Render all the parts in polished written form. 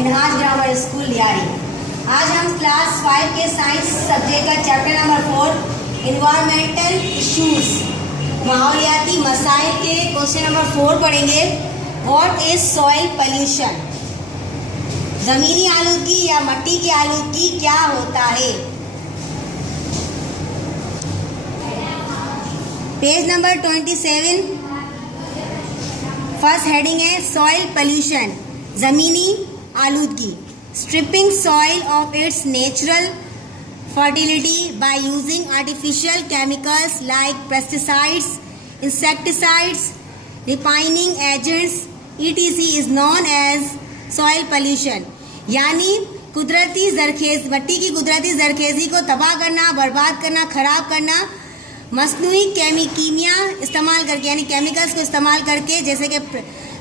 Minhaj grammar school Lyari. आज हम class 5 के साइंस सब्जेक्ट का चैप्टर नंबर 4 इन्वायरमेंटल इश्यूज माहौलियाती मसाइल के क्वेश्चन नंबर 4 पढ़ेंगे। What is soil pollution? ज़मीनी आलूदगी या मिट्टी की आलूदगी क्या होता है? पेज नंबर 27, फर्स्ट हेडिंग है सॉइल पोल्यूशन, ज़मीनी आलूदगी। Stripping soil of its natural fertility by using artificial chemicals like pesticides, insecticides, refining agents, etc. is known as soil pollution। यानी कुदरती जरखेज, मिट्टी की कुदरती जरखेजी को तबाह करना, बर्बाद करना, खराब करना मसनूई कीमिया इस्तेमाल करके, यानी केमिकल्स को इस्तेमाल करके, जैसे कि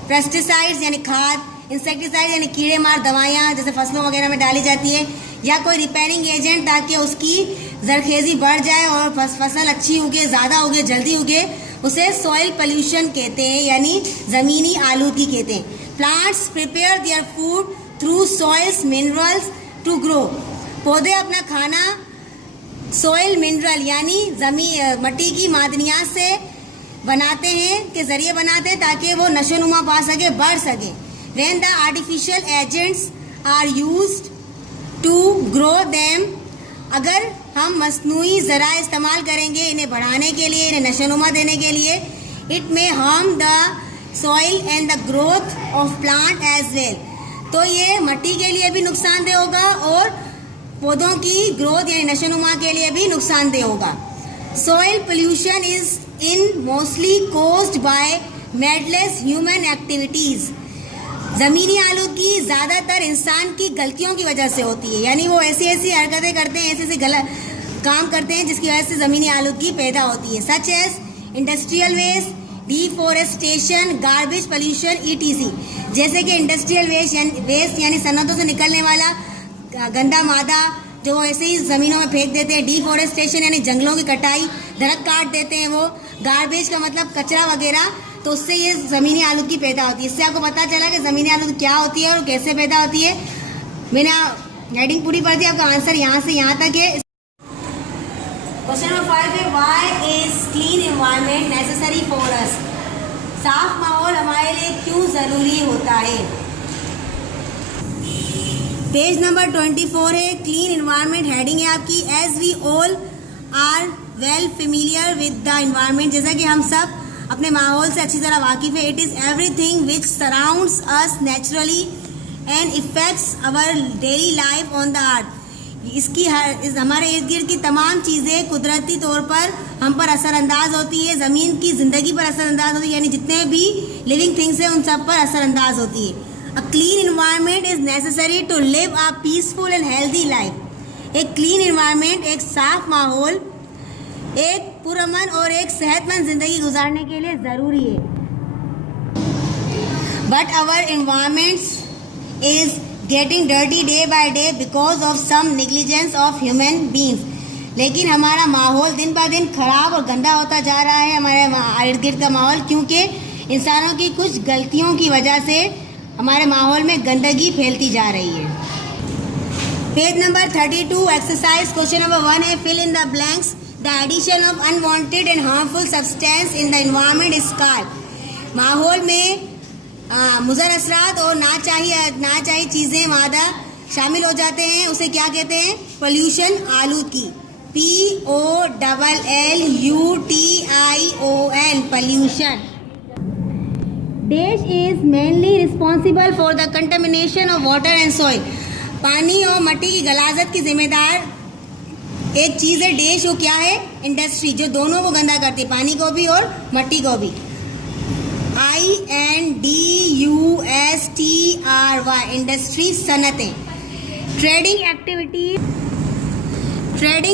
पेस्टिसाइड्स यानी खाद, इंसेक्टिसाइड यानी कीड़े मार दवाइयाँ जैसे फसलों वगैरह में डाली जाती है, या कोई रिपेयरिंग एजेंट ताकि उसकी जरखेज़ी बढ़ जाए और फसल अच्छी उगे, ज़्यादा उगे, जल्दी उगे, उसे सॉइल पोल्यूशन कहते हैं, यानी ज़मीनी आलूदगी कहते हैं। Plants prepare their food through soil's minerals to grow. पौधे अपना खाना सॉइल मिनरल यानी मिट्टी की मादनियात से बनाते हैं, के ज़रिए बनाते हैं ताकि वो नशोनुमा पा सके, बढ़ सके। When the artificial agents are used to grow them, अगर हम मसनूई ज़रा इस्तेमाल करेंगे इन्हें बढ़ाने के लिए, इन्हें नशोनुमा देने के लिए, it may harm the soil and the growth of plant as well। तो ये मिट्टी के लिए भी नुकसानदेह होगा और पौधों की ग्रोथ यानी नशोनुमा के लिए भी नुकसानदेह होगा। Soil pollution is in mostly caused by mindless human activities। ज़मीनी आलूदगी ज़्यादातर इंसान की गलतियों की वजह से होती है, यानी वो ऐसी ऐसी हरकतें करते हैं, ऐसे ऐसे गलत काम करते हैं जिसकी वजह से ज़मीनी आलूदगी पैदा होती है, such as industrial waste, deforestation, garbage pollution, etc। जैसे कि इंडस्ट्रियल वेस्ट यानी सनतों से निकलने वाला गंदा मादा जो ऐसे ही ज़मीनों में फेंक देते हैं, डिफॉरेस्टेशन यानी जंगलों की कटाई, दरख्त काट देते हैं वो, गार्बेज का मतलब कचरा वगैरह, तो उससे ये ज़मीनी आलूदगी पैदा होती है। इससे आपको पता चला कि ज़मीनी आलूदगी क्या होती है और कैसे पैदा होती है। मैंने हेडिंग पूरी पढ़ दी, आपका आंसर यहाँ से यहाँ तक है। क्वेश्चन नंबर 5 है why is clean environment necessary for us? साफ माहौल हमारे लिए क्यों ज़रूरी होता है? पेज नंबर 24 है क्लीन एनवायरनमेंट, हेडिंग है आपकी as we all are well familiar with the environment. जैसा कि हम सब अपने माहौल से अच्छी तरह वाकिफ़ है। It is everything which surrounds us naturally and effects our daily life on the earth. हमारे इर्द गिर्द की तमाम चीज़ें कुदरती तौर पर हम पर असरअंदाज होती है, ज़मीन की ज़िंदगी पर असरअंदाज होती है, यानी जितने भी लिविंग थिंग्स हैं उन सब पर असरअंदाज होती है। A clean environment is necessary to live a peaceful and healthy life. एक क्लीन इन्वायरमेंट, एक साफ माहौल, एक पुरअमन और एक सेहतमंद ज़िंदगी गुजारने के लिए ज़रूरी है। But our environments is getting dirty day by day because of some negligence of human beings. लेकिन हमारा माहौल दिन ब दिन ख़राब और गंदा होता जा रहा है, हमारे इर्द गिर्द का माहौल, क्योंकि इंसानों की कुछ गलतियों की वजह से हमारे माहौल में गंदगी फैलती जा रही है। Page number 32 exercise question number 1 है fill in the blanks. The addition of unwanted and harmful substance in the environment is called। माहौल में मुज़र असरात और ना चाहिए चीज़ें मादा शामिल हो जाते हैं, उसे क्या कहते हैं? पोल्यूशन, आलूदगी। POLLUTION pollution. Dash is mainly responsible for the contamination of water and soil। पानी और मिट्टी की गलाजत की जिम्मेदार एक चीज़ है डैश, वो क्या है? इंडस्ट्री, जो दोनों को गंदा करती है, पानी को भी और मिट्टी को भी। INDUSTRY इंडस्ट्री, सनतें। Trading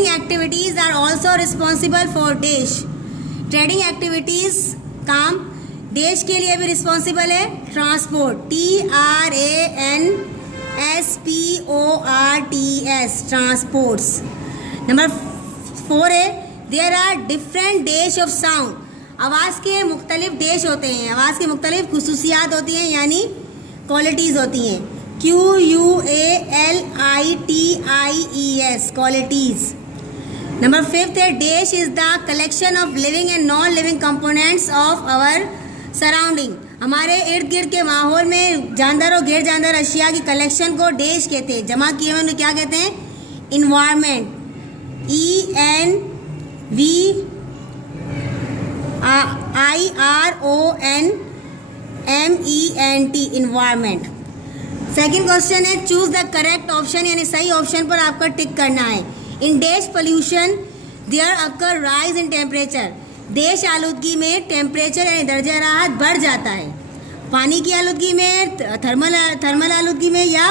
activities are also responsible for डैश। ट्रेडिंग एक्टिविटीज़ काम देश के लिए भी रिस्पॉन्सिबल है। Transport, TRANSPORTS transports. नंबर 4 है there are different dash of sound. आवाज़ के मुख्तलिफ देश होते हैं, आवाज़ की मुख्तलिफ खुसूसियात होती हैं यानी क्वालिटीज़ होती हैं। QUALITIES, qualities. Number 5 है dash is the collection of living and non living components of our surrounding. हमारे इर्द गिर्द के माहौल में जानदार और गैर जानदार अशिया की कलेक्शन को देश कहते हैं. जमा किए हुए उन्हें क्या कहते हैं? Environment. ENVIRONMENT, environment. Second question है चूज द करेक्ट ऑप्शन, यानी सही ऑप्शन पर आपका टिक करना है. In dash pollution there occur rise in temperature. Dash आलूदगी में टेम्परेचर यानी दर्जा हरारत बढ़ जाता है. पानी की आलूदगी में, थर्मल आलूदगी में या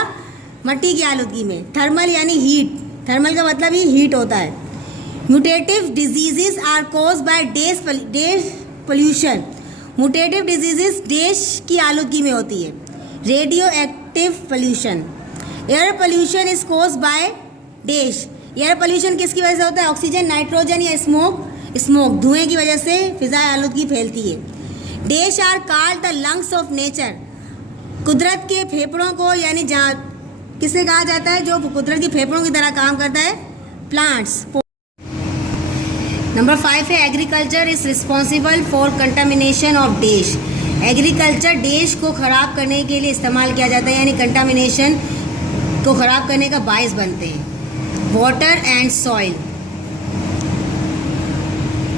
मट्टी की आलूदगी में. थर्मल यानी हीट, थर्मल का मतलब ही हीट होता है. म्यूटेटिव डिजीजेस आर कॉज बाय देश पोल्यूशन. म्यूटेटिव डिजीजेस देश की आलूदगी में होती है. Radio active pollution. Air pollution is cause by देश. एयर पोल्यूशन किसकी वजह से होता है? ऑक्सीजन, नाइट्रोजन या स्मोक धुएं की वजह से फिजाई आलूदगी फैलती है. Dash are called the lungs of nature. कुदरत के फेफड़ों को, यानी जहाँ किसे कहा जाता है जो कुदरत के फेफड़ों की तरह काम करता है? प्लांट्स. नंबर 5 है agriculture is responsible for contamination of देश. एग्रीकल्चर देश को खराब करने के लिए इस्तेमाल किया जाता है, यानी कंटामिनेशन को खराब करने का बायस बनते हैं. Water and soil.